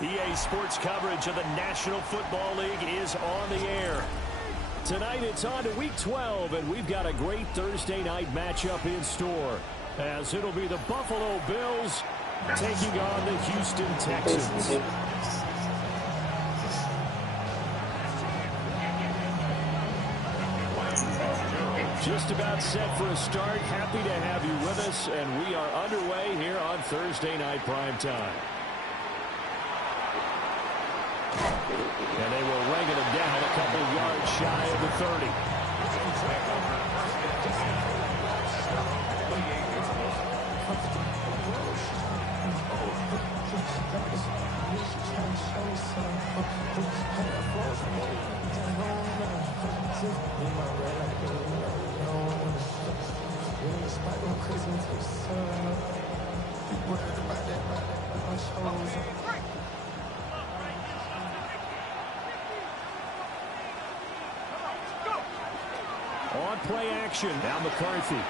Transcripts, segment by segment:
EA Sports coverage of the National Football League is on the air. Tonight it's on to Week 12, and we've got a great Thursday night matchup in store, as it'll be the Buffalo Bills taking on the Houston Texans. Just about set for a start. Happy to have you with us, and we are underway here on Thursday Night Primetime. And they were ringing him down a couple yards shy of the 30. On play action, now McCarthy.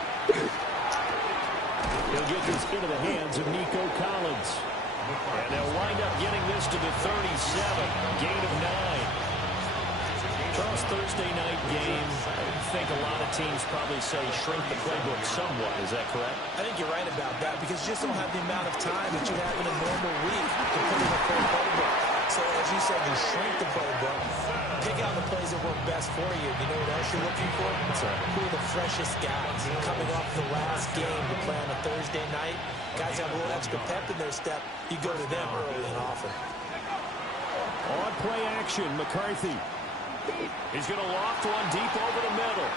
He'll get this into the hands of Nico Collins. And they'll wind up getting this to the 37, gain of 9. Charles, Thursday night game, I think a lot of teams probably say shrink the playbook somewhat. Is that correct? I think you're right about that, because you just don't have the amount of time that you have in a normal week to put in a full playbook. So as you said, you shrink the playbook, pick out the plays that work best for you. You know what else you're looking for? Who are the freshest guys coming off the last game to play on a Thursday night? Guys have a little extra pep in their step. You go to them early and often. On play action, McCarthy. He's going to loft one deep over the middle.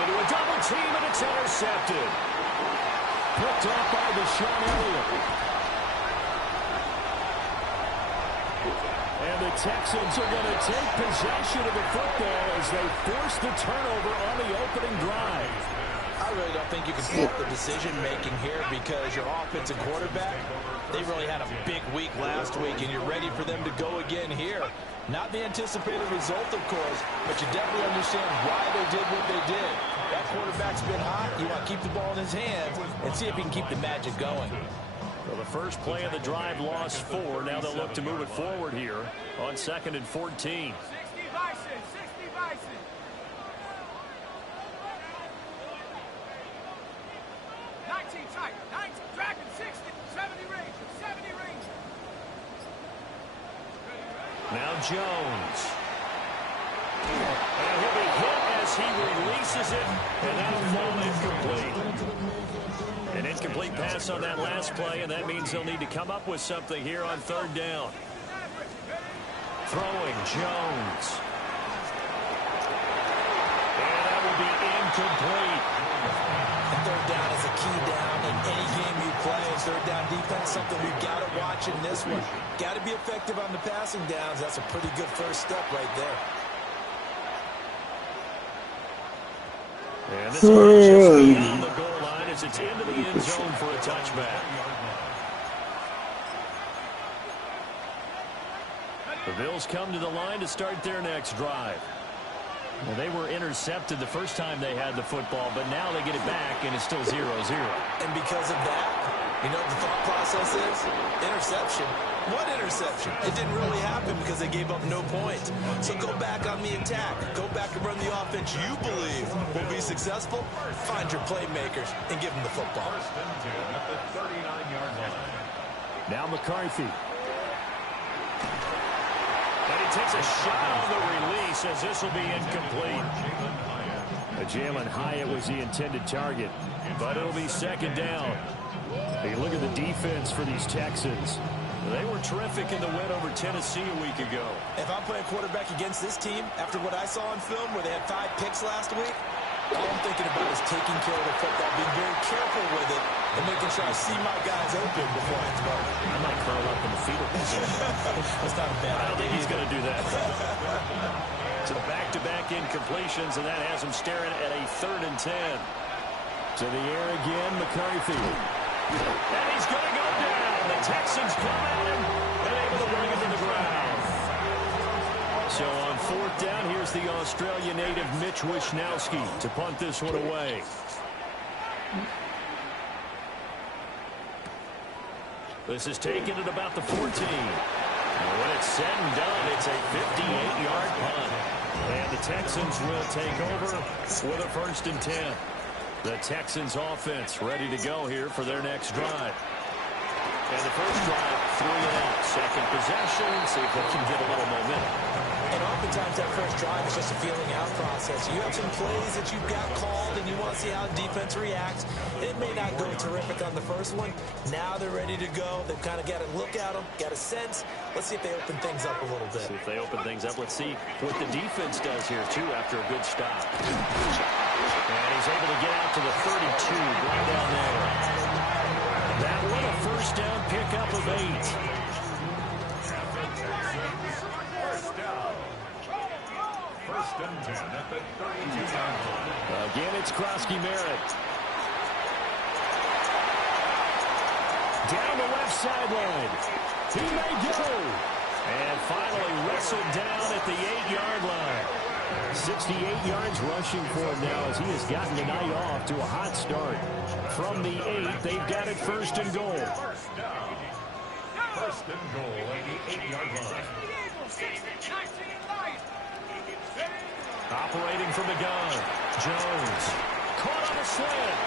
Into a double team, and it's intercepted. Picked off by Deshaun Elliott. And the Texans are going to take possession of the football as they force the turnover on the opening drive. I really don't think you can fault the decision-making here, because your offensive quarterback, they really had a big week last week, and you're ready for them to go again here. Not the anticipated result, of course, but you definitely understand why they did what they did. That quarterback's been hot. You want to keep the ball in his hands and see if he can keep the magic going. Well, the first play of the drive lost 4. Now they'll look to move it forward here on 2nd and 14. 60 Bison, 60 Bison. 19 tight, 19, Dragon 60, 70 Ranger, 70 Ranger. Now Jones. And he'll be hit as he releases it, and that'll fall incomplete. An incomplete pass on that last play, and that means they'll need to come up with something here on 3rd down. Throwing Jones. And that will be incomplete. And 3rd down is a key down in any game you play. 3rd down defense, something we've got to watch in this one. Got to be effective on the passing downs. That's a pretty good first step right there. And this is just beyond the goal line as it's into the end zone for a touchback. The Bills come to the line to start their next drive. Well, they were intercepted the first time they had the football, but now they get it back, and it's still 0-0. And because of that, you know what the thought process is? Interception. What interception? It didn't really happen because they gave up no points. So go back on the attack. Go back and run the offense you believe will be successful. Find your playmakers and give them the football. Now McCarthy. And he takes a shot on the release as this will be incomplete. Jalen Hyatt was the intended target, but it'll be 2nd down. Hey, look at the defense for these Texans. They were terrific in the win over Tennessee a week ago. If I'm playing quarterback against this team, after what I saw on film where they had 5 picks last week, all I'm thinking about is taking care of the football, being very careful with it, and making sure I see my guys open before I throw it. I might curl up in the fetal position. That's not a bad idea. I don't think he's going to do that. So back-to-back incompletions, and that has him staring at a 3rd and 10. To the air again, McCarthy. And he's going to go down. The Texans come at him and able to bring him to the ground. So on 4th down, here's the Australia native Mitch Wishnowsky to punt this one away. This is taken at about the 14. And when it's said and done, it's a 58-yard punt. And the Texans will take over with a 1st and 10. The Texans offense ready to go here for their next drive. And the first drive, 3 and out. Second possession, see if they can get a little momentum. And oftentimes that first drive is just a feeling out process. You have some plays that you've got called and you want to see how defense reacts. It may not go terrific on the first one. Now they're ready to go. They've kind of got to look at them, got a sense. Let's see if they open things up a little bit. See if they open things up. Let's see what the defense does here, too, after a good stop. And he's able to get out to the 32, right down there. That one a first down pickup of 8. Again, it's Krosky-Merritt. Down the left sideline. He may go. And finally wrestled down at the 8-yard line. 68 yards rushing for him now as he has gotten the night off to a hot start. From the 8, they've got it 1st and goal. 1st and goal at the 8-yard line. Operating from the gun. Jones. Caught on a slant.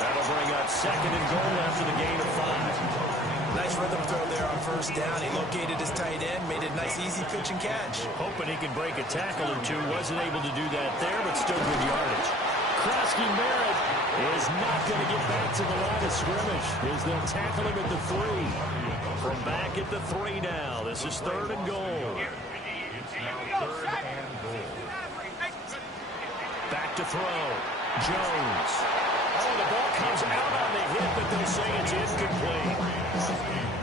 That'll bring up 2nd and goal after the gain of 5. Nice rhythm throw there on 1st down. He located his tight end, made a nice easy pitch and catch. Hoping he could break a tackle or two. Wasn't able to do that there, but still good yardage. Krosky-Merritt is not going to get back to the line of scrimmage as they'll tackle him at the 3. From back at the 3 now. This is 3rd and goal. Back to throw. Jones. Oh, the ball comes out on the hit, but they'll say it's incomplete.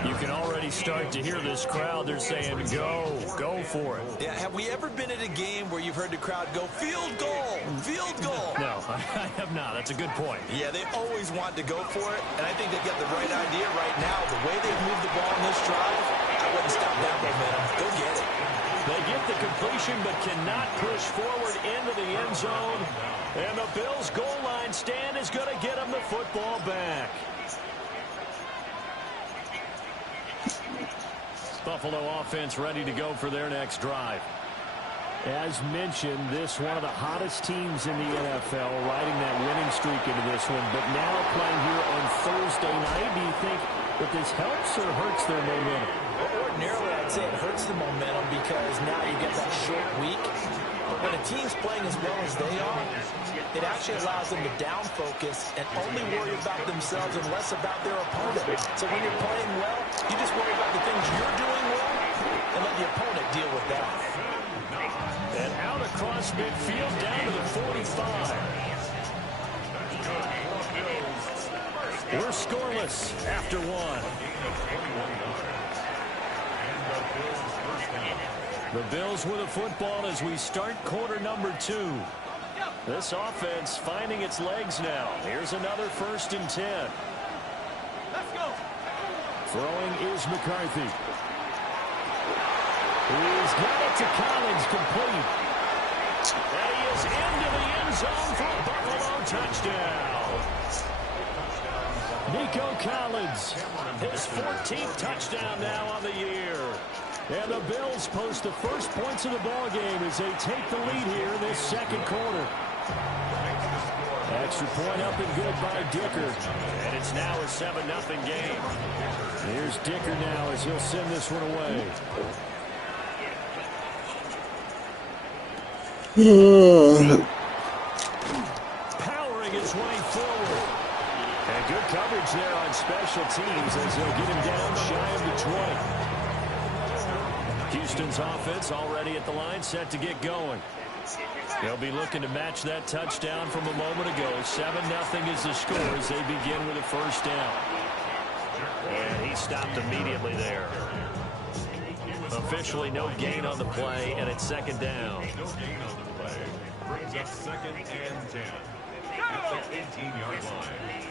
You can already start to hear this crowd. They're saying, go for it. Yeah, have we ever been at a game where you've heard the crowd go, field goal, field goal? No, I have not. That's a good point. Yeah, they always want to go for it, and I think they've got the right idea right now. The way they've moved the ball in this drive, I wouldn't stop that momentum. Go get it. They get the completion but cannot push forward into the end zone. And the Bills' goal line stand is going to get them the football back. Buffalo offense ready to go for their next drive. As mentioned, this one of the hottest teams in the NFL, riding that winning streak into this one. But now playing here on Thursday night, do you think that this helps or hurts their momentum? Ordinarily, I'd say it hurts the momentum because now you get that short week. But when a team's playing as well as they are, it actually allows them to down focus and only worry about themselves and less about their opponent. So when you're playing well, you just worry about the things you're doing well and let the opponent deal with that. And out across midfield down to the 45. We're scoreless after 1. The Bills with a football as we start quarter number 2. This offense finding its legs now. Here's another 1st and 10. Let's go. Throwing is McCarthy. He's got it to Collins, complete. And he is into the end zone for a Buffalo touchdown. Nico Collins, his 14th touchdown now on the year. And the Bills post the first points of the ball game as they take the lead here in this 2nd quarter. Extra point up and good by Dicker. And it's now a 7-0 game. Here's Dicker now as he'll send this one away. Powering his way forward. And good coverage there on special teams as they'll get him down shy of the 20. Houston's offense already at the line, set to get going. They'll be looking to match that touchdown from a moment ago. 7-0 is the score as they begin with a 1st down. And he stopped immediately there. Officially no gain on the play, and it's 2nd down. No gain on the play. Brings up 2nd and 10. At the 18-yard line.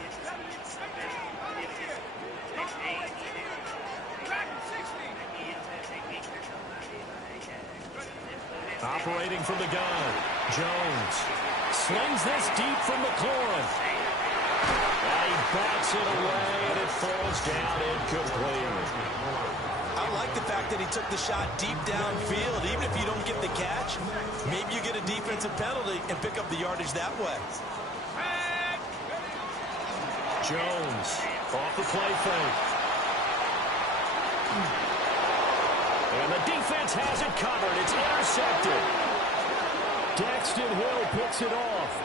Operating from the gun. Jones slings this deep from McLaurin. And he backs Puts it away, and it falls down incomplete. I like the fact that he took the shot deep downfield. Even if you don't get the catch, maybe you get a defensive penalty and pick up the yardage that way. Jones off the play fake. And the defense has it covered. It's intercepted. Daxton Hill picks it off.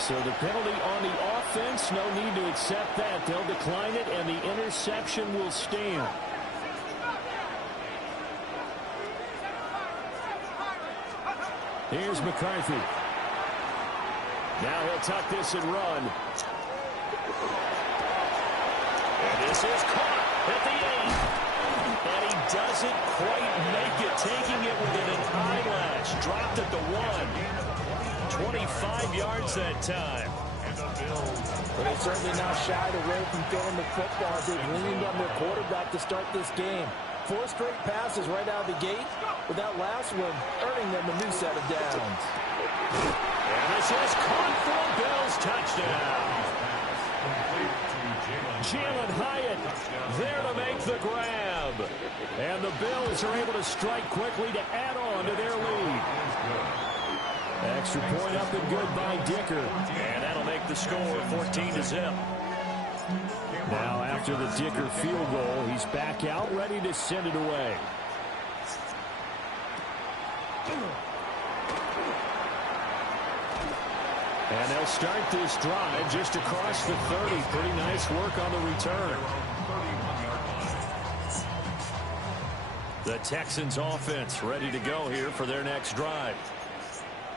So the penalty on the offense, no need to accept that. They'll decline it, and the interception will stand. Here's McCarthy. Now he'll tuck this and run. And this is caught at the 8. And he doesn't quite make it, taking it within an eyelash. Dropped at the 1. 25 yards that time. But they certainly not shied away from throwing the football. They've leaned on their quarterback to start this game. 4 straight passes right out of the gate, with that last one earning them a new set of downs. And this is caught for a Bills touchdown. Jalen Hyatt there to make the grab. And the Bills are able to strike quickly to add on to their lead. Extra point up and good by Dicker. And that'll make the score 14-0. Now after the Dicker field goal, he's back out ready to send it away. And they'll start this drive just across the 30. Pretty nice work on the return. The Texans offense ready to go here for their next drive.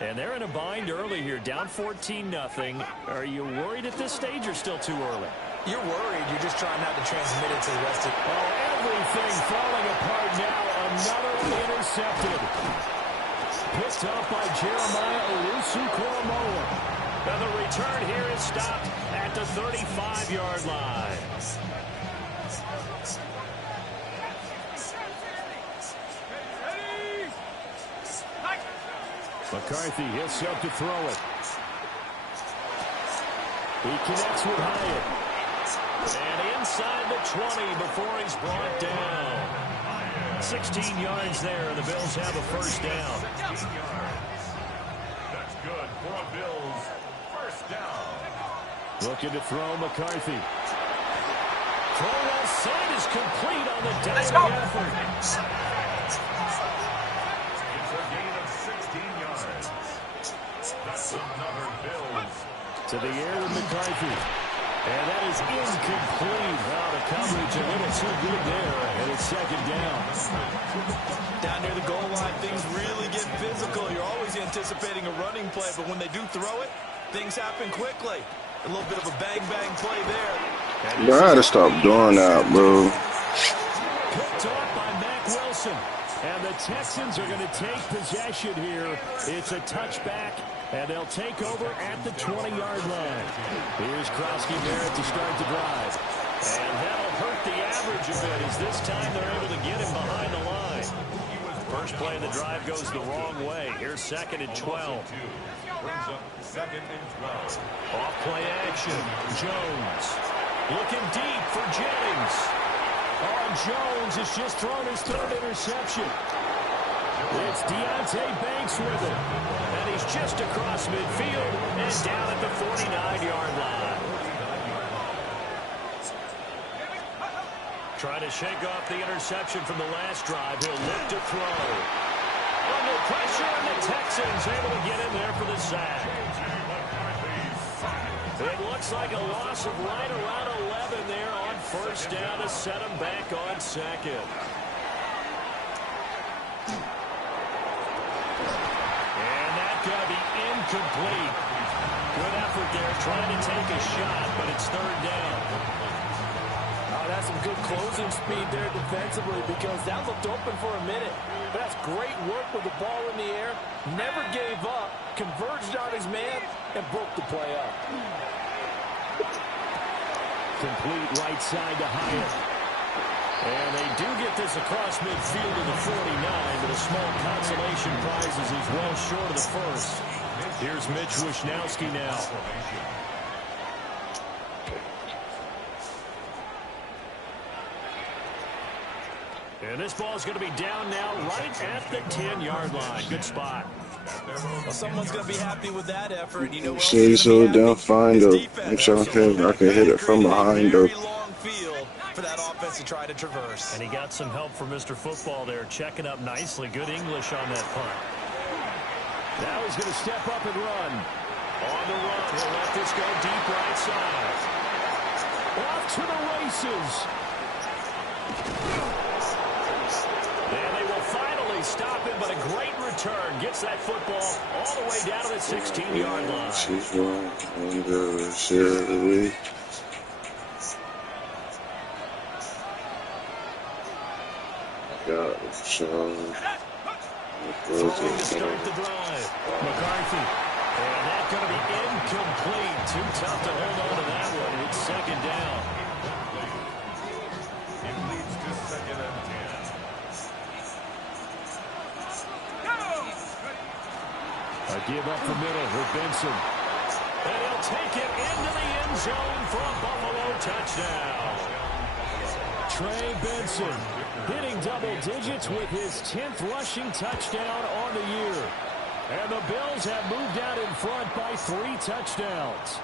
And they're in a bind early here, down 14-0. Are you worried at this stage or still too early? You're worried. You're just trying not to transmit it to the rest of it. Oh, everything falling apart now. Another intercepted. Picked up by Jeremiah Owusu-Koramoah. And the return here is stopped at the 35-yard line. McCarthy hits up to throw it. He connects with Hyatt. And inside the 20 before he's brought down. 16 yards there. The Bills have a first down. That's good for a Bills first down. Looking to throw McCarthy. Throw well sent is complete on the diving effort. It's a gain of 16 yards. That's another Bills. To the air with McCarthy. And that is incomplete. Wow, the coverage a little too good there. And it's second down. Down near the goal line, things really get physical. You're always anticipating a running play, but when they do throw it, things happen quickly. A little bit of a bang-bang play there. Bro, I gotta stop doing that, bro. Picked off by Mack Wilson. And the Texans are going to take possession here. It's a touchback, and they'll take over at the 20-yard line. Here's Krosky-Barrett to start the drive. And that'll hurt the average a bit as this time they're able to get him behind the line. First play of the drive goes the wrong way. Here's second and 12. Brings up second and 12. Off play action. Jones looking deep for Jennings. Oh, Jones has just thrown his third interception. It's Deonte Banks with it. And he's just across midfield and down at the 49-yard line. Trying to shake off the interception from the last drive. He'll look to throw. Under pressure, and the Texans able to get in there for the sack. It looks like a loss of right around 11 there on first down to set him back on second. And that going to be incomplete. Good effort there trying to take a shot, but it's third down. Oh, that's some good closing speed there defensively because that looked open for a minute. But that's great work with the ball in the air. Never gave up, converged on his man, and broke the play up. Complete right side to Hyatt. And they do get this across midfield to the 49, but a small consolation prize as he's well short of the first. Here's Mitch Wishnowsky now. And this ball is going to be down now right at the 10-yard line. Good spot. Well, someone's going to be happy with that effort. You know, Shit, so down fine though. I'm trying to hit. I can hit it from behind though. Long field for that offense to try to traverse. And he got some help from Mr. Football there, checking up nicely. Good English on that punt. Now he's going to step up and run. On the run, he'll let this go deep right side. Off to the races. And they will finally stop him, but a great return. Gets that football all the way down to the 16-yard line. She's wrong on the shit. Got it, Sean. Throwing to start the drive. McCarthy. And that's going to be incomplete. Too tough to hold on to that one. It's second down. It leads to 2nd and 10. A give up the middle with Benson. And he'll take it into the end zone for a Buffalo touchdown. Trey Benson hitting double digits with his 10th rushing touchdown on the year. And the Bills have moved out in front by 3 touchdowns.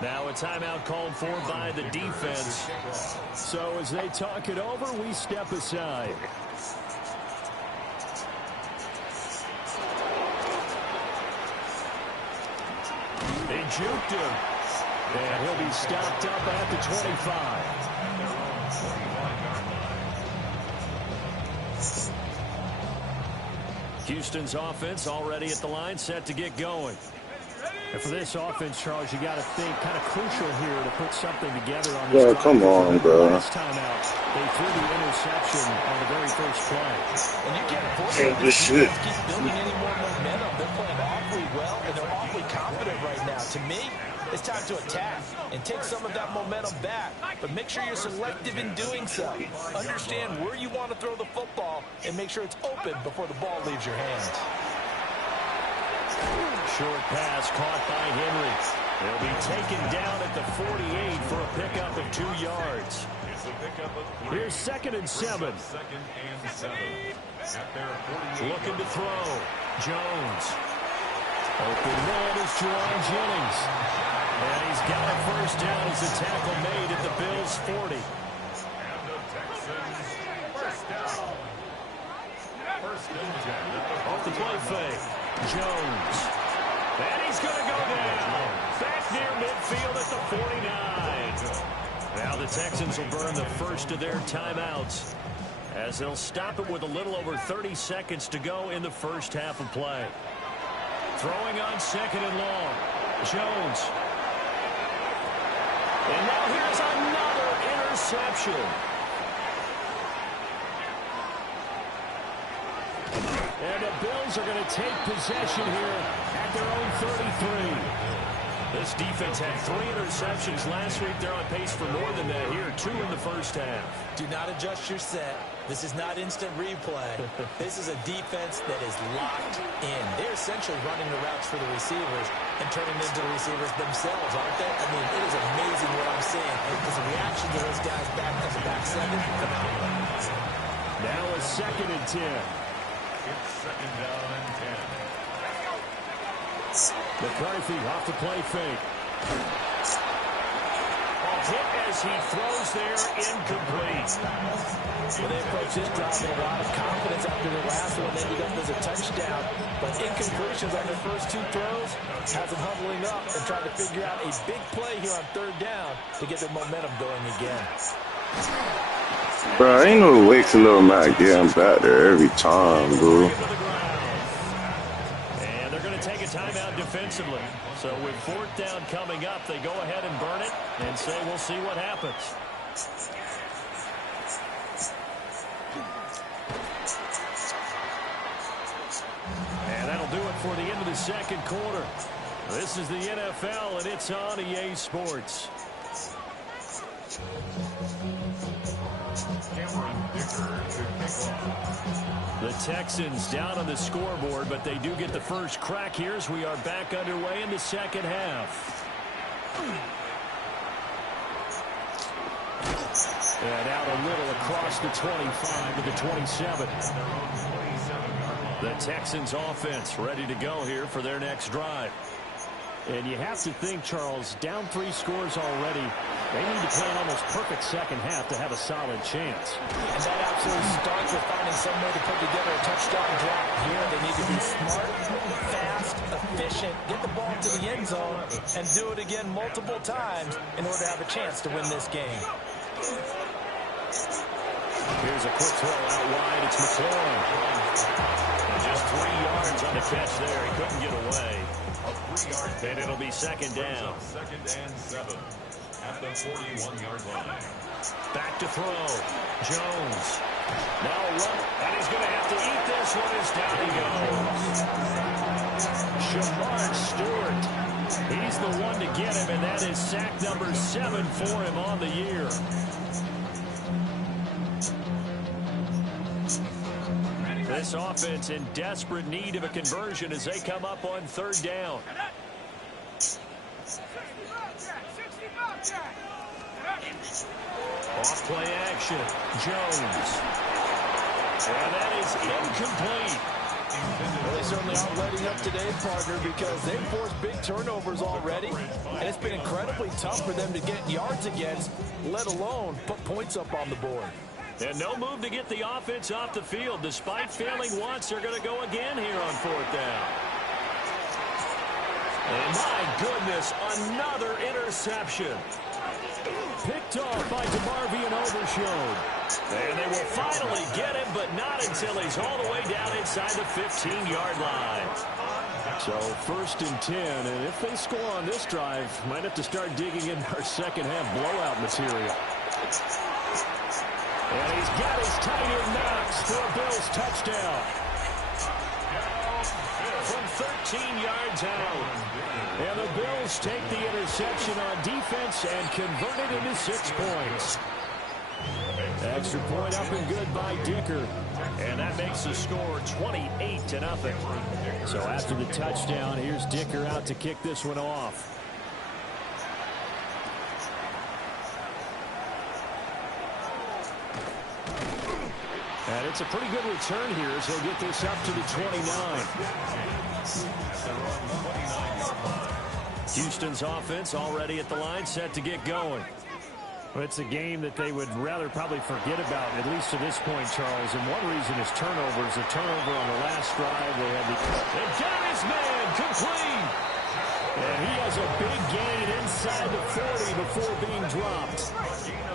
Now a timeout called for by the defense. So as they talk it over, we step aside. They juked him. And he'll be stopped up at the 25. Houston's offense already at the line, set to get going. And for this offense, Charles, you got to think kind of crucial here to put something together on this. Yeah, come on, bro. Last time out, they threw the interception on the very first play. And you can't afford this shit. Keep building any more momentum. They're playing awfully well, and they're awfully confident right now. To me, it's time to attack and take some of that momentum back. But make sure you're selective in doing so. Understand where you want to throw the football and make sure it's open before the ball leaves your hand. Short pass caught by Henry. They'll be taken down at the 48 for a pickup of 2 yards. It's a pickup of 3. Here's 2nd and 7. 2nd and 7. At their 48. Looking to throw. Jones. Open man is Jerron Jennings. And he's got a first down as the tackle made at the Bills' 40. And the Texans first down. 1st and 10. Off the play fake. Jones. And he's going to go down. Back near midfield at the 49. Now the Texans will burn the first of their timeouts as they'll stop it with a little over 30 seconds to go in the first half of play. Throwing on 2nd and long. Jones. And now here's another interception. And the Bills are going to take possession here at their own 33. This defense had 3 interceptions last week. They're on pace for more than that here. 2 in the first half. Do not adjust your set. This is not instant replay. This is a defense that is locked in. They're essentially running the routes for the receivers and turning them into the receivers themselves, aren't they? I mean, it is amazing what I'm seeing because the reactions of those guys back at the back 7, phenomenal. Now a 2nd and 10. It's 2nd down and 10. McCarthy off the play fake. Hit as he throws there, incomplete. Well, they approach this drive with a lot of confidence after the last one. They ended up as a touchdown. But incompletions on their first 2 throws has them huddling up and trying to figure out a big play here on 3rd down to get their momentum going again. Bro, ain't no way to little Mac getting back there every time, bro. And they're going to take a timeout defensively. So with 4th down coming up, they go ahead and burn it and say we'll see what happens. And that'll do it for the end of the 2nd quarter. This is the NFL, and it's on EA Sports. The Texans down on the scoreboard, but they do get the first crack here as we are back underway in the 2nd half. And out a little across the 25 to the 27. The Texans offense ready to go here for their next drive. And you have to think, Charles, down 3 scores already. They need to play an almost perfect second half to have a solid chance. And that absolutely starts with finding some way to put together a touchdown drive here. They need to be smart, fast, efficient, get the ball to the end zone, and do it again multiple times in order to have a chance to win this game. Here's a quick throw out wide. It's McLaurin. And just 3 yards on the catch there. He couldn't get away. And it'll be second down. Second and 7 at the 41-yard line. Back to throw. Jones. Now a run. And he's going to have to eat this one as down he goes. Shamar Stewart. He's the one to get him, and that is sack number 7 for him on the year. This offense in desperate need of a conversion as they come up on 3rd down. Off play action. Jones. And that is incomplete. Well, they certainly aren't letting up today, partner, because they've forced big turnovers already, and it's been incredibly tough for them to get yards against, let alone put points up on the board. And no move to get the offense off the field. Despite failing once, they're going to go again here on 4th down. And my goodness, another interception. Picked off by DeMarvion Overshown. And they will finally get him, but not until he's all the way down inside the 15-yard line. So 1st and 10, and if they score on this drive, might have to start digging in our second half blowout material. And he's got his tight end Knox for a Bills touchdown. From 13 yards out. And the Bills take the interception on defense and convert it into 6 points. Extra point up and good by Dicker. And that makes the score 28-0. So after the touchdown, here's Dicker out to kick this one off. And it's a pretty good return here as he'll get this up to the 29. Houston's offense already at the line, set to get going. Well, it's a game that they would rather probably forget about, at least to this point, Charles. And one reason is turnovers. A turnover on the last drive. They got his man complete. And he has a big gain inside the 40 before being dropped.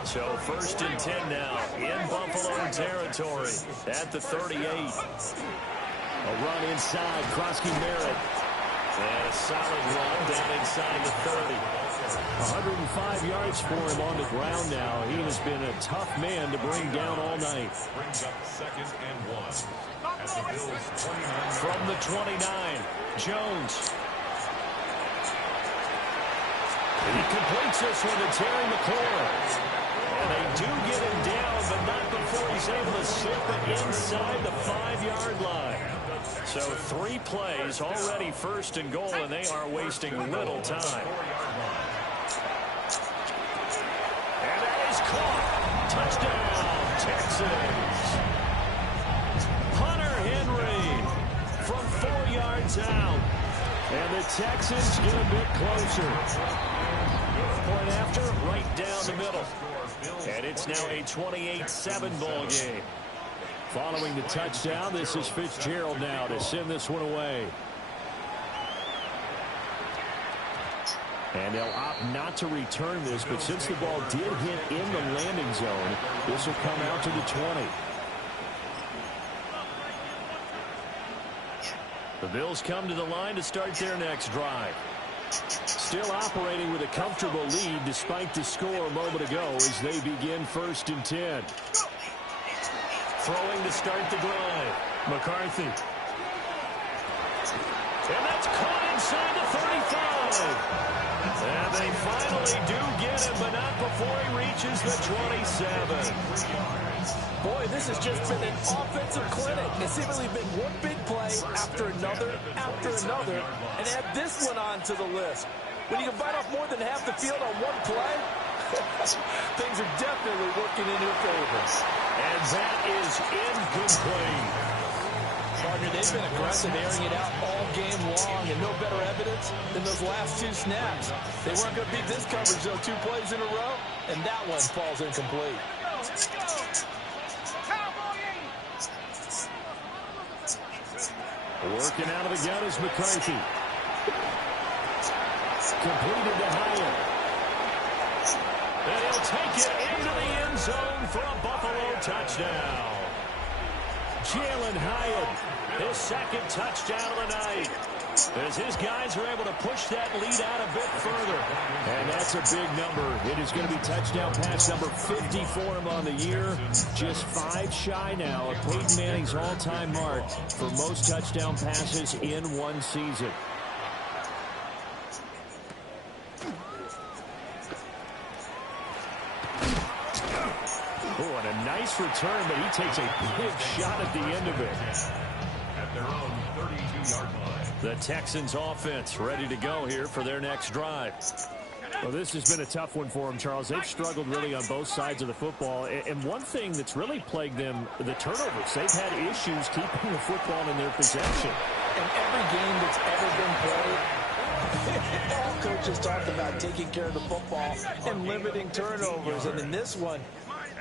So 1st and 10 now in Buffalo territory at the 38. A run inside, Krosky Merritt. And a solid run down inside the 30. 105 yards for him on the ground now. He has been a tough man to bring down all night. Brings up 2nd and 1 at the Bills 29. From the 29, Jones. He completes this one to Terry McLaurin. And they do get him down, but not before he's able to slip it inside the 5-yard line. So 3 plays, already 1st and goal, and they are wasting little time. And that is caught. Touchdown, Texans. Hunter Henry from 4 yards out. And the Texans get a bit closer. Point after, right down the middle. And it's now a 28-7 ball game. Following the touchdown, this is Fitzgerald now to send this one away. And they'll opt not to return this, but since the ball did hit in the landing zone, this will come out to the 20. The Bills come to the line to start their next drive. Still operating with a comfortable lead despite the score a moment ago as they begin 1st and 10. Throwing to start the drive. McCarthy. And that's caught inside the 35. And they finally do get him, but not before he reaches the 27. Boy, this has just been an offensive clinic. It's seemingly been one big play after another, and add this one on to the list. When you can bite off more than half the field on one play, Things are definitely working in your favor. And that is incomplete. Partner, they've been aggressive, airing it out all game long, and no better evidence than those last 2 snaps. They weren't going to beat this coverage, though, 2 plays in a row, and that one falls incomplete. Working out of the gun is McCarthy. Completed to Hyatt. And he'll take it into the end zone for a Buffalo touchdown. Jalen Hyatt, his second touchdown of the night. As his guys are able to push that lead out a bit further. And that's a big number. It is going to be touchdown pass number 50 for him on the year. Just 5 shy now of Peyton Manning's all-time mark for most touchdown passes in one season. Oh, and a nice return, but he takes a big shot at the end of it. At their own 32-yard line. The Texans offense ready to go here for their next drive. Well, this has been a tough one for them, Charles. They've struggled really on both sides of the football. And one thing that's really plagued them, the turnovers. They've had issues keeping the football in their possession. In every game that's ever been played, all coaches talk about taking care of the football and limiting turnovers. And in this one,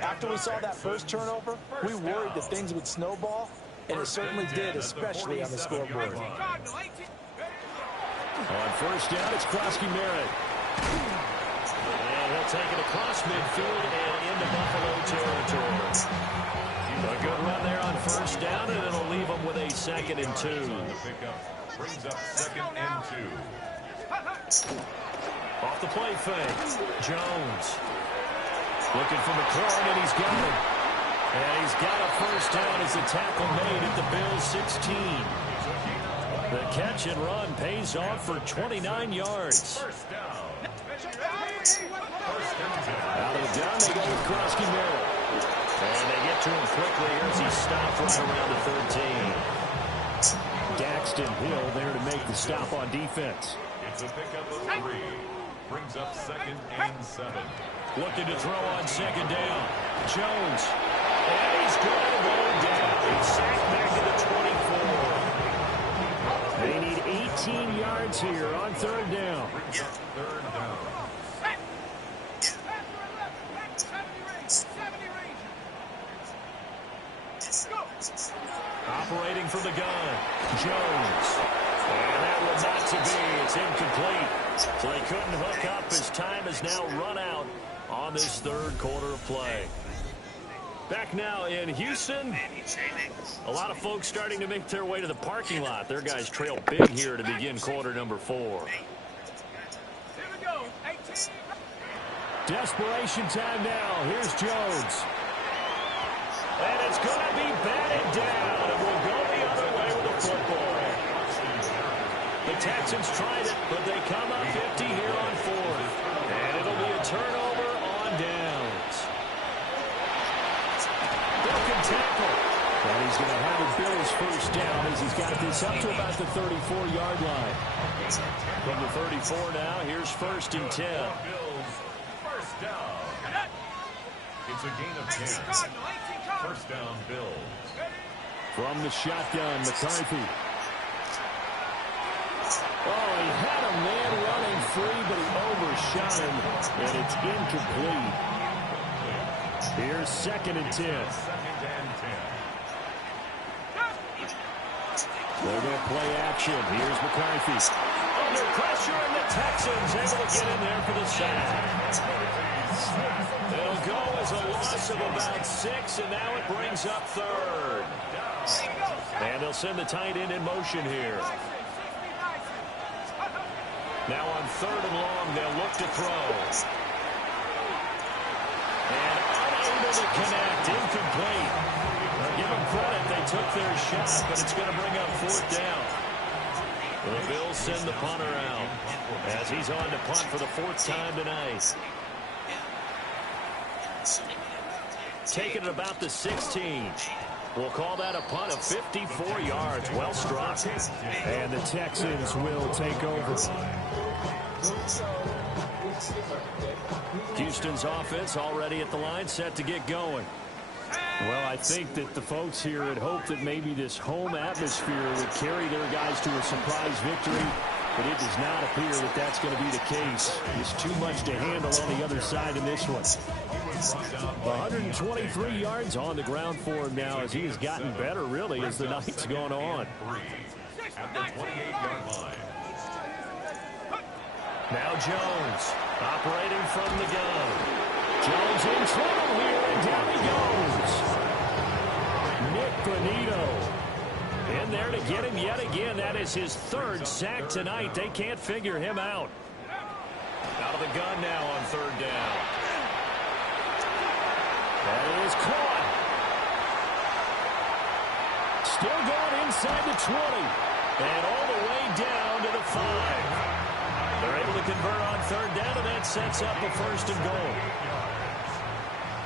after we saw that first turnover, we worried that things would snowball. And it certainly did, especially on the scoreboard. On first down, it's Krosky-Merritt. And he'll take it across midfield and into Buffalo territory. A good run there on first down, and it'll leave them with a 2nd and 2. The pickup brings up 2nd and 2. Off the play fake. Jones. Looking for McLaurin, and he's got it. And he's got a first down as the tackle made at the Bills' 16. The catch and run pays off for 29 yards. First down. Out of the gun, they go with Krosky-Merritt. And they get to him quickly as he stopped right around the 13. Daxton Hill there to make the stop on defense. It's a pickup of 3. Brings up 2nd and 7. Looking to throw on 2nd down. Jones. And he's going to go down. He's sacked back to the 24. They need 18 yards here on 3rd down. Brings up 3rd down. Operating from the gun. Jones. And that was not to be. It's incomplete. So they couldn't hook up as time has now run out on this 3rd quarter of play. Back now in Houston, a lot of folks starting to make their way to the parking lot. Their guys trail big here to begin quarter number 4. Desperation time now. Here's Jones. And it's going to be batted down, and we'll go the other way with the football. The Texans tried it, but they come up 50 here on 4th. And it'll be a turnover on downs. Broken tackle. And he's going to have the Bills first down as he's got this up to about the 34-yard line. From the 34 now, here's 1st and 10. Bills. First down. It's a gain of 10. First down, Bills. From the shotgun, McCarthy. Oh, he had a man running free, but he overshot him, and it's incomplete. Here's 2nd and 10. 2nd and 10. They're going to play action. Here's McCarthy. Under pressure, and the Texans able to get in there for the sack. They'll go as a loss of about 6, and now it brings up 3rd. And they'll send the tight end in motion here. Now on 3rd and long, they'll look to throw. And unable to connect, incomplete. Give them credit, they took their shot, but it's going to bring up 4th down. The Bills send the punter out as he's on to punt for the 4th time tonight. Taking it about the 16. We'll call that a punt of 54 yards. Well struck. And the Texans will take over. Houston's offense already at the line, set to get going. Well, I think that the folks here had hoped that maybe this home atmosphere would carry their guys to a surprise victory, but it does not appear that that's going to be the case. There's too much to handle on the other side in this one. 123 yards on the ground for him now as he has gotten better, really, as the night's gone on. At the 28-yard line. Now Jones operating from the gun. Jones in trouble here, and down he goes. Nick Bonito in there to get him yet again. That is his third sack tonight. They can't figure him out. Out of the gun now on third down. That is caught. Still going inside the 20. And all the way down to the 5. They're able to convert on third down, and that sets up a first and goal.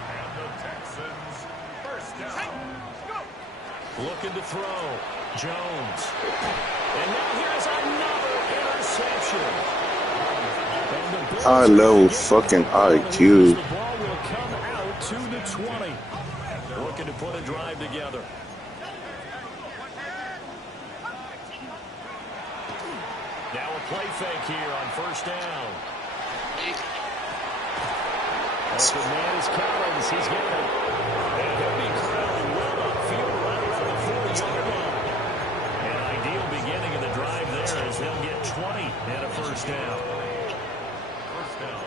And the Texans first down. Looking to throw. Jones. And now here's another interception. High level fucking IQ. The ball will come out to the 20. Looking to put a drive together. Now a play fake here on first down. Open man is Collins. He's got it. And he'll be crowded well upfield right around the 4-yard line. An ideal beginning of the drive there as they'll get 20 and a first down. First down.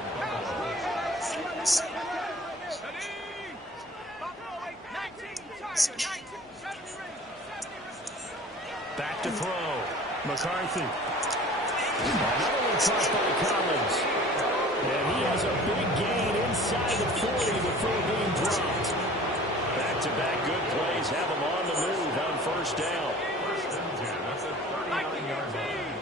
Back to throw. McCarthy. Another one caught by Collins. And he has a big gain inside the 40 before being dropped. Back-to-back good plays have him on the move on first down. First and 10 at the 39-yard line.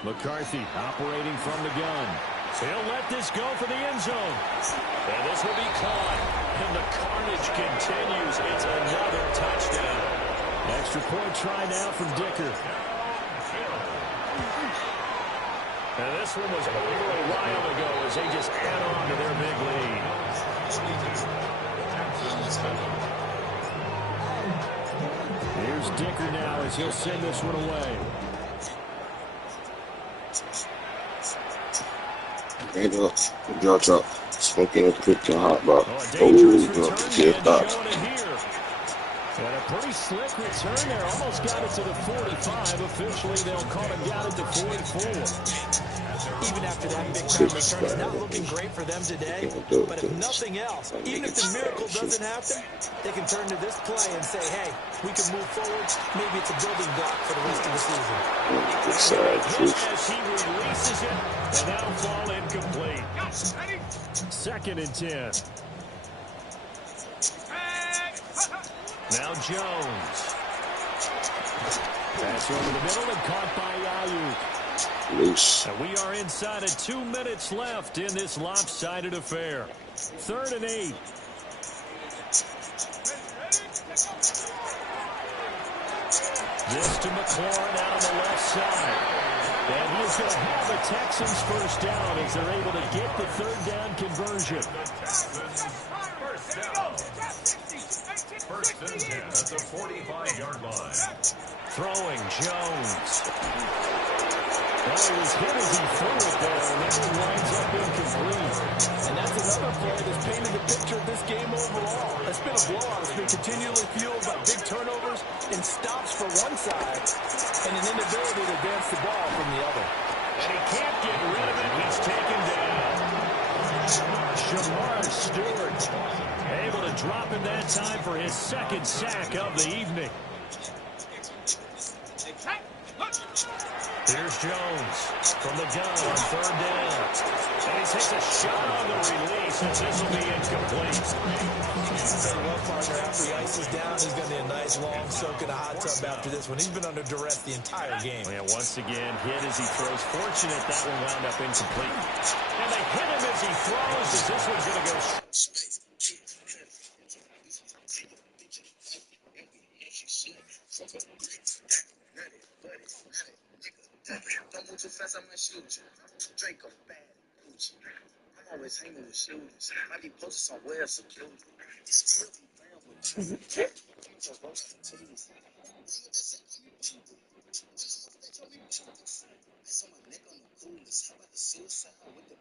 McCarthy operating from the gun. He'll let this go for the end zone. And this will be caught. And the carnage continues. It's another touchdown. Extra point try now from Dicker. And this one was over a while ago as they just add on to their big lead. Here's Dicker now as he'll send this one away. And y'all drop smoking with the 15 hot box. Oh, get that. And a pretty slick return there. Almost got it to the 45. Officially, they'll call him down at the 44. Even after that big time return, it's not looking great for them today. But if nothing else, even if the miracle doesn't happen, they can turn to this play and say, hey, we can move forward. Maybe it's a building block for the rest of the season. As he releases it, and that'll fall incomplete. Second and 10. Now Jones. Pass over the middle and caught by Ayuk. Loose. And we are inside of 2 minutes left in this lopsided affair. 3rd and 8. This to McLaurin out on the left side. And he's going to have the Texans first down as they're able to get the third down conversion. First down. First and 10 at the 45-yard line. Throwing Jones. Well, he was hit as he threw it there, and that one winds up incomplete. And that's another play that's painted the picture of this game overall. It's been a blowout. It's been continually fueled by big turnovers and stops for one side and an inability to advance the ball from the other. And he can't get rid of it. He's taken down. Shamar Stewart able to drop in that time for his second sack of the evening. Here's Jones from the gun on third down. And he takes a shot on the release, and this will be incomplete. Very well, partner. After he ices down, he's going to need a nice long soak in a hot tub after this one. He's been under duress the entire game. And once again, hit as he throws. Fortunate that one wound up incomplete. And they hit him as he throws, as this one's going to go. Don't move too fast, I might shoot you. Draco bad.